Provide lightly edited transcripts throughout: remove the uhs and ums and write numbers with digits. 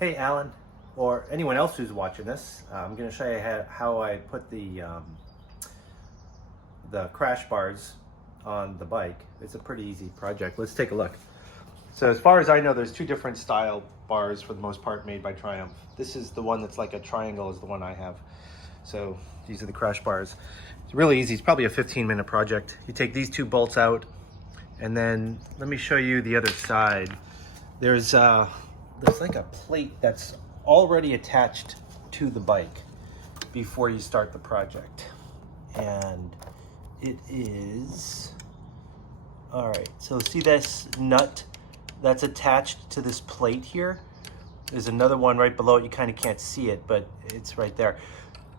Hey Alan, or anyone else who's watching this, I'm going to show you how I put the crash bars on the bike. It's a pretty easy project. Let's take a look. So as far as I know, there's two different style bars for the most part made by Triumph. This is the one that's like a triangle is the one I have. So these are the crash bars. It's really easy. It's probably a 15-minute project. You take these two bolts out, and then let me show you the other side. There's like a plate that's already attached to the bike before you start the project. And it is, all right, so see this nut that's attached to this plate here? There's another one right below it. You kind of can't see it, but it's right there.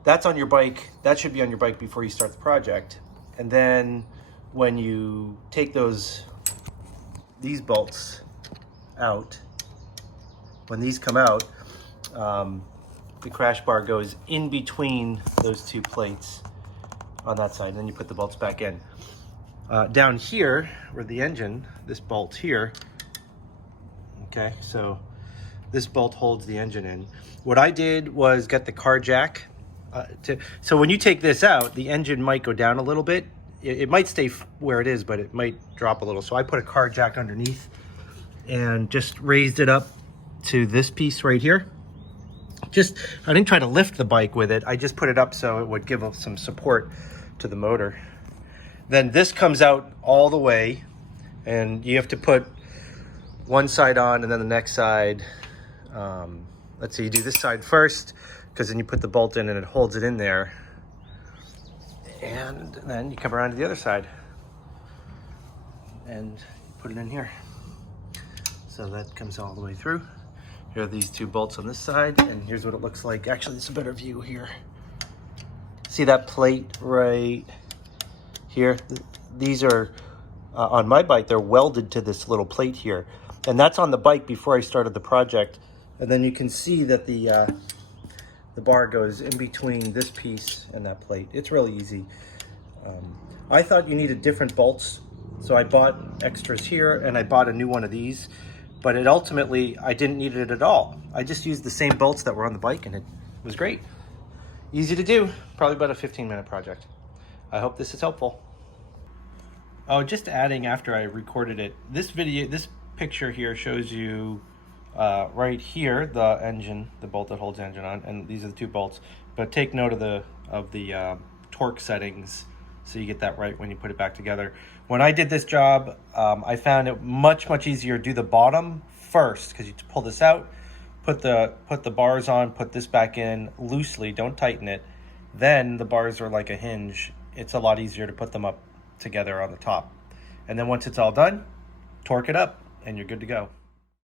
That's on your bike. That should be on your bike before you start the project. And then when you take these bolts out, when these come out, the crash bar goes in between those two plates on that side, and then you put the bolts back in. Down here, where the engine, this bolt here, okay, so this bolt holds the engine in. What I did was get the car jack. So when you take this out, the engine might go down a little bit. It might stay where it is, but it might drop a little. So I put a car jack underneath and just raised it up to this piece right here. I didn't try to lift the bike with it. I just put it up so it would give some support to the motor. Then this comes out all the way, and you have to put one side on and then the next side. Let's see, you do this side first, because then you put the bolt in and it holds it in there. And then you come around to the other side and put it in here. So that comes all the way through. Here are these two bolts on this side, and here's what it looks like. Actually, it's a better view here. See that plate right here? These are, on my bike, they're welded to this little plate here. And that's on the bike before I started the project. And then you can see that the bar goes in between this piece and that plate. It's really easy. I thought you needed different bolts, so I bought extras here, and I bought a new one of these. But ultimately, I didn't need it at all. I just used the same bolts that were on the bike, and it was great. Easy to do, probably about a 15-minute project. I hope this is helpful. Oh, just adding after I recorded it, this picture here shows you right here, the engine, the bolt that holds the engine on, and these are the two bolts. But take note of the torque settings so you get that right when you put it back together. When I did this job, I found it much easier to do the bottom first, because you pull this out, put the bars on, put this back in loosely, don't tighten it. Then the bars are like a hinge. It's a lot easier to put them up together on the top. And then once it's all done, torque it up and you're good to go.